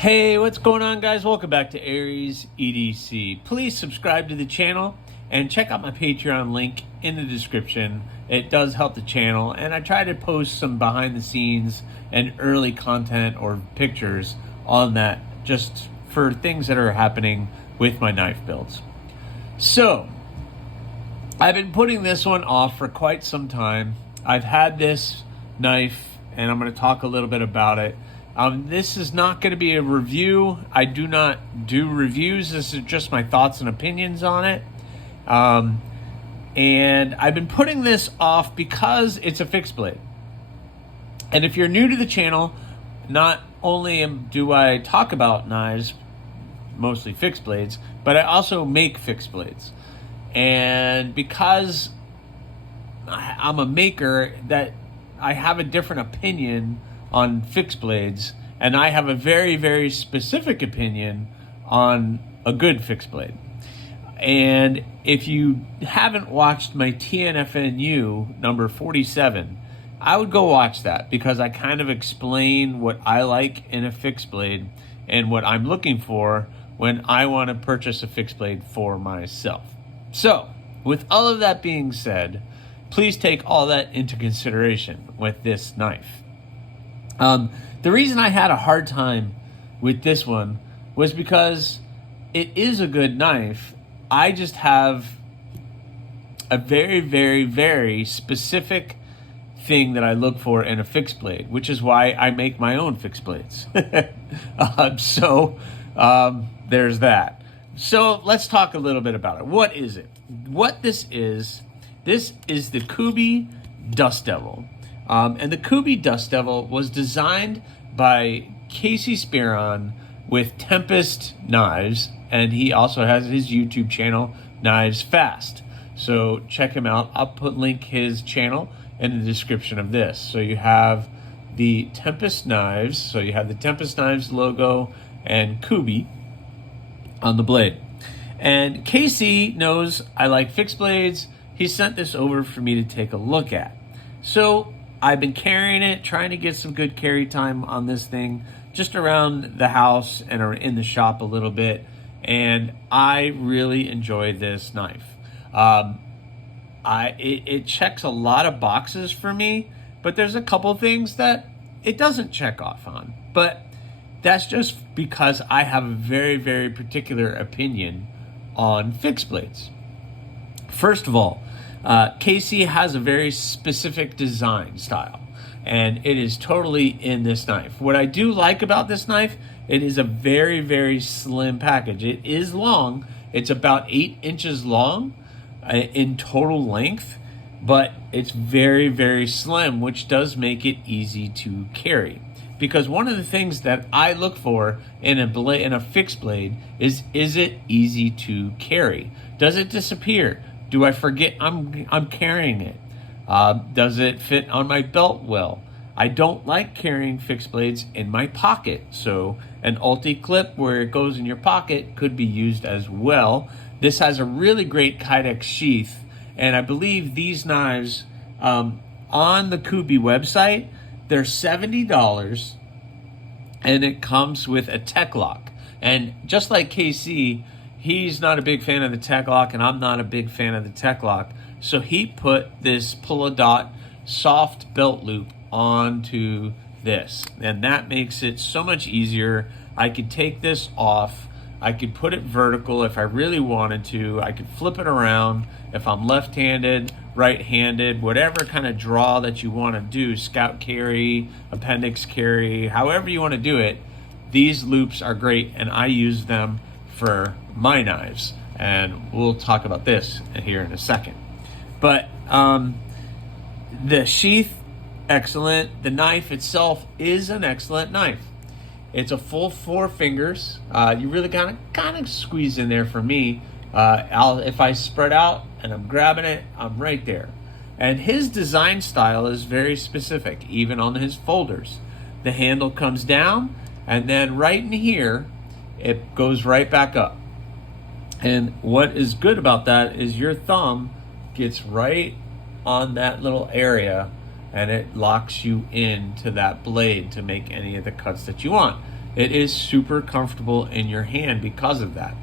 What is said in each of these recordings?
Hey, what's going on, guys? Welcome back to Aries EDC. Please subscribe to the channel and check out my Patreon link in the description. It does help the channel, and I try to post some behind the scenes and early content or pictures on that just for things that are happening with my knife builds. So, I've been putting this one off for quite some time. I've had this knife, and I'm going to talk a little bit about it. This is not going to be a review. I do not do reviews. This is just my thoughts and opinions on it. And I've been putting this off because it's a fixed blade. And if you're new to the channel, not only do I talk about knives, mostly fixed blades, but I also make fixed blades. And because I'm a maker, that I have a different opinion on fixed blades, and I have a very, very specific opinion on a good fixed blade. And if you haven't watched my TNFNU number 47, I would go watch that, because I kind of explain what I like in a fixed blade and what I'm looking for when I want to purchase a fixed blade for myself. So, with all of that being said, please take all that into consideration with this knife. The reason I had a hard time with this one was because it is a good knife. I just have a very, very, very specific thing that I look for in a fixed blade, which is why I make my own fixed blades. There's that. So let's talk a little bit about it. What is it? What this is the Kubey Dust Devil. And the Kubey Dust Devil was designed by Casey Spearon with Tempest Knives, and he also has his YouTube channel, Knives Fast. So check him out. I'll link his channel in the description of this. So you have the Tempest Knives, so you have the Tempest Knives logo and Kubey on the blade. And Casey knows I like fixed blades. He sent this over for me to take a look at. So I've been carrying it, trying to get some good carry time on this thing, just around the house and in the shop a little bit, and I really enjoy this knife. It checks a lot of boxes for me, but there's a couple things that it doesn't check off on. But that's just because I have a very, very particular opinion on fixed blades. First of all, Casey has a very specific design style, and it is totally in this knife. What I do like about this knife, it is a very, very slim package. It is long. It's about 8 inches long in total length, but it's very, very slim, which does make it easy to carry. Because one of the things that I look for in a fixed blade is it easy to carry? Does it disappear? Do I forget I'm carrying it? Does it fit on my belt well? I don't like carrying fixed blades in my pocket, so an ulti clip where it goes in your pocket could be used as well. This has a really great Kydex sheath, and I believe these knives on the Kubey website, they're $70, and it comes with a tech lock. And just like KC, he's not a big fan of the tech lock, and I'm not a big fan of the tech lock. So he put this pull-a-dot soft belt loop onto this, and that makes it so much easier. I could take this off. I could put it vertical if I really wanted to. I could flip it around if I'm left-handed, right-handed, whatever kind of draw that you want to do, scout carry, appendix carry, however you want to do it. These loops are great, and I use them for my knives, and we'll talk about this here in a second. But the sheath, excellent. The knife itself is an excellent knife. It's a full 4 fingers. You really kind of squeeze in there for me. If I spread out and I'm grabbing it, I'm right there. And his design style is very specific, even on his folders. The handle comes down, and then right in here, it goes right back up. And what is good about that is your thumb gets right on that little area, and it locks you into that blade to make any of the cuts that you want. It is super comfortable in your hand because of that.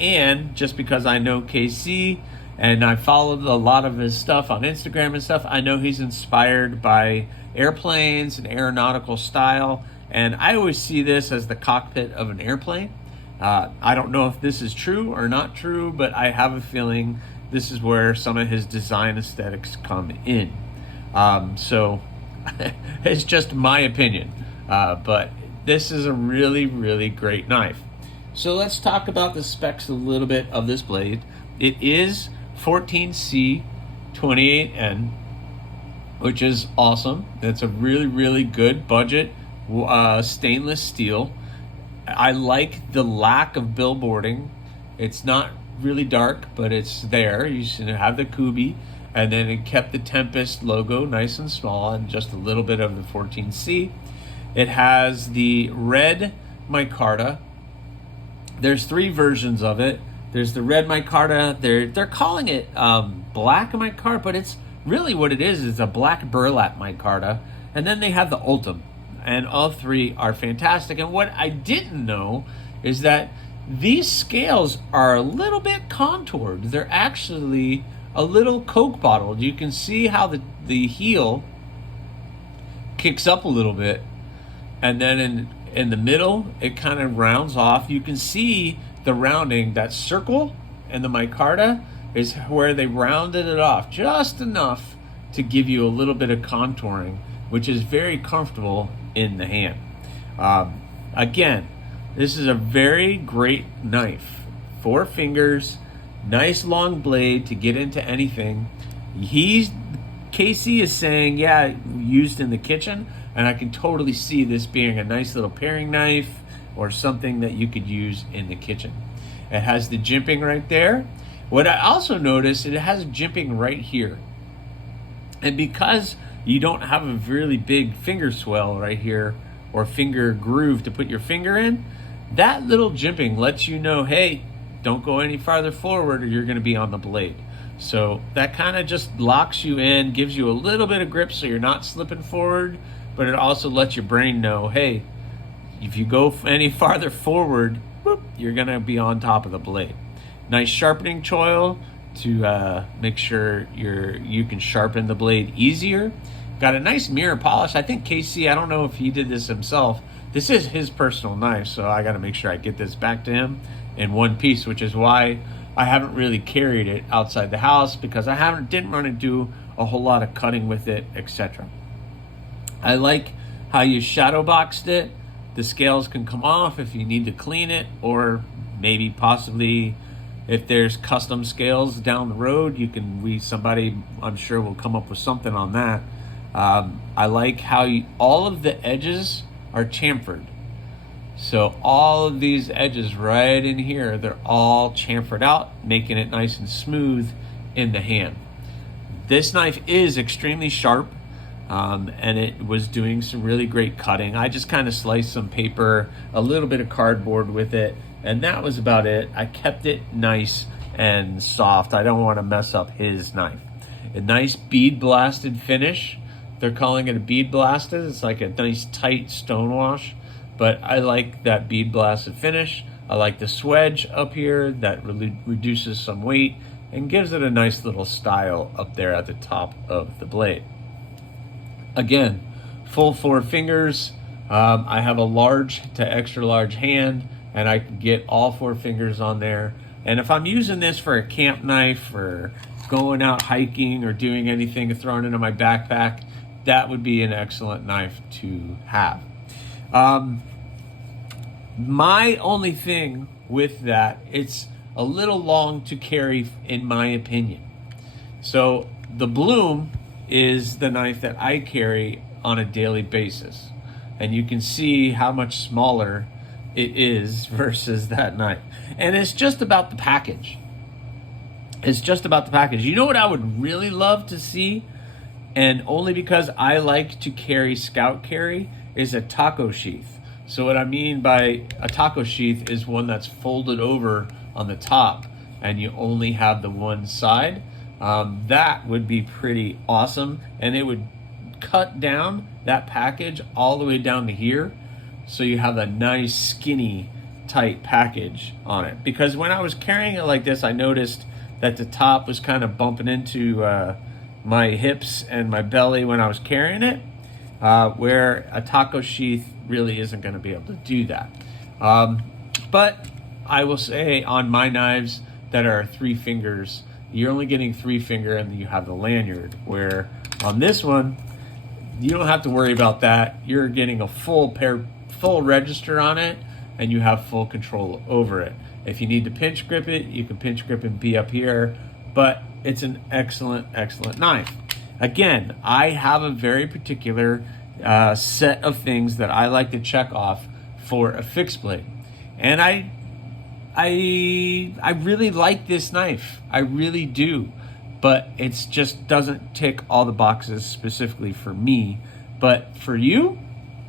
And just because I know KC and I followed a lot of his stuff on Instagram and stuff, I know he's inspired by airplanes and aeronautical style. And I always see this as the cockpit of an airplane. I don't know if this is true or not true, but I have a feeling this is where some of his design aesthetics come in. So it's just my opinion. But this is a really, really great knife. So let's talk about the specs a little bit of this blade. It is 14C 28N, which is awesome. It's a really, really good budget stainless steel. I like the lack of billboarding. It's not really dark, but it's there. You should have the Kubey, and then it kept the Tempest logo nice and small and just a little bit of the 14C. It has the red micarta. There's 3 versions of it. There's the red micarta. They're calling it black micarta, but it's really what it is a black burlap micarta. And then they have the Ultim, and all 3 are fantastic. And what I didn't know is that these scales are a little bit contoured. They're actually a little Coke bottle. You can see how the heel kicks up a little bit, and then in the middle it kind of rounds off. You can see the rounding. That circle and the micarta is where they rounded it off just enough to give you a little bit of contouring, which is very comfortable in the hand. Again, this is a very great knife. 4 fingers, nice long blade to get into anything. Casey is saying, yeah, used in the kitchen, and I can totally see this being a nice little paring knife or something that you could use in the kitchen. It has the jimping right there. What I also noticed, it has jimping right here. And because you don't have a really big finger swell right here or finger groove to put your finger in, that little jimping lets you know, hey, don't go any farther forward or you're going to be on the blade. So that kind of just locks you in, gives you a little bit of grip so you're not slipping forward, but it also lets your brain know, hey, if you go any farther forward, whoop, you're going to be on top of the blade. Nice sharpening choil to make sure you can sharpen the blade easier. Got a nice mirror polish. I think KC, I don't know if he did this himself. This is his personal knife, so I got to make sure I get this back to him in one piece, which is why I haven't really carried it outside the house, because I didn't want to do a whole lot of cutting with it, etc. I like how you shadow boxed it. The scales can come off if you need to clean it, or maybe possibly if there's custom scales down the road, somebody I'm sure will come up with something on that. I like how all of the edges are chamfered. So all of these edges right in here, they're all chamfered out, making it nice and smooth in the hand. This knife is extremely sharp, and it was doing some really great cutting. I just kind of sliced some paper, a little bit of cardboard with it, and that was about it. I kept it nice and soft. I don't want to mess up his knife. A nice bead blasted finish. They're calling it a bead blasted. It's like a nice tight stonewash, but I like that bead blasted finish. I like the swedge up here that really reduces some weight and gives it a nice little style up there at the top of the blade. Again, full 4 fingers. I have a large to extra large hand, and I can get all 4 fingers on there. And if I'm using this for a camp knife or going out hiking or doing anything, throwing it in my backpack, that would be an excellent knife to have. My only thing with that, it's a little long to carry in my opinion. So the Bloom is the knife that I carry on a daily basis. And you can see how much smaller it is versus that knife. And it's just about the package. It's just about the package. You know what I would really love to see? And only because I like to carry scout carry, is a taco sheath. So what I mean by a taco sheath is one that's folded over on the top and you only have the one side. That would be pretty awesome, and it would cut down that package all the way down to here, so you have a nice skinny tight package on it. Because when I was carrying it like this, I noticed that the top was kind of bumping into my hips and my belly when I was carrying it, where a taco sheath really isn't going to be able to do that. But I will say on my knives that are 3 fingers, you're only getting 3 finger, and you have the lanyard, where on this one you don't have to worry about that. You're getting a full register on it, and you have full control over it. If you need to pinch grip it, you can pinch grip and be up here, but it's an excellent knife. Again, I have a very particular set of things that I like to check off for a fixed blade, and I really like this knife. I really do, but it's just doesn't tick all the boxes specifically for me. But for you,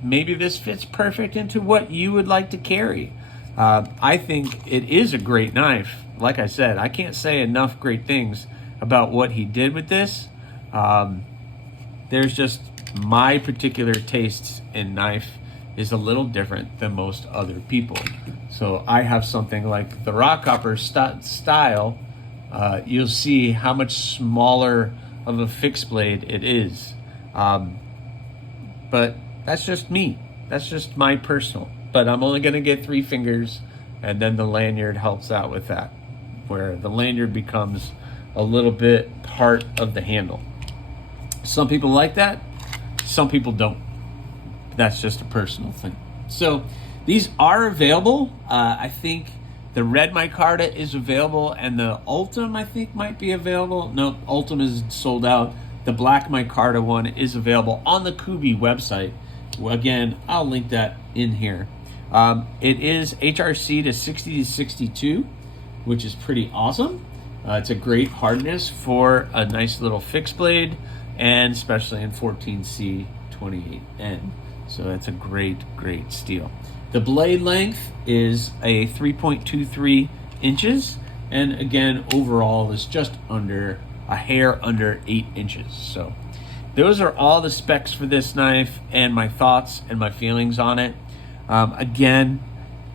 maybe this fits perfect into what you would like to carry. I think it is a great knife. Like I said, I can't say enough great things about what he did with this. There's just my particular tastes in knife is a little different than most other people. So I have something like the Rockhopper style. You'll see how much smaller of a fixed blade it is. But that's just me. That's just my personal. But I'm only going to get 3 fingers, and then the lanyard helps out with that, where the lanyard becomes a little bit part of the handle. Some people like that. Some people don't. That's just a personal thing. So these are available. I think the red micarta is available, and the Ultim I think might be available. No, Ultim is sold out. The black micarta one is available on the Kubey website. Again, I'll link that in here. It is HRC to 60 to 62, which is pretty awesome. It's a great hardness for a nice little fixed blade, and especially in 14C 28N. So that's a great steel. The blade length is a 3.23 inches, and again, overall is just under a hair under 8 inches. So those are all the specs for this knife and my thoughts and my feelings on it. Again,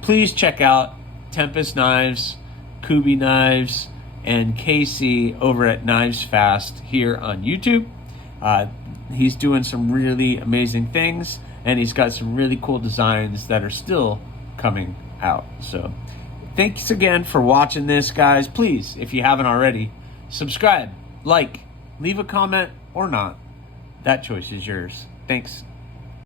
please check out Tempest Knives, Kubey Knives, and Casey over at Knives Fast here on YouTube. He's doing some really amazing things, and he's got some really cool designs that are still coming out. So thanks again for watching this, guys. Please, if you haven't already, subscribe, like, leave a comment or not. That choice is yours. Thanks.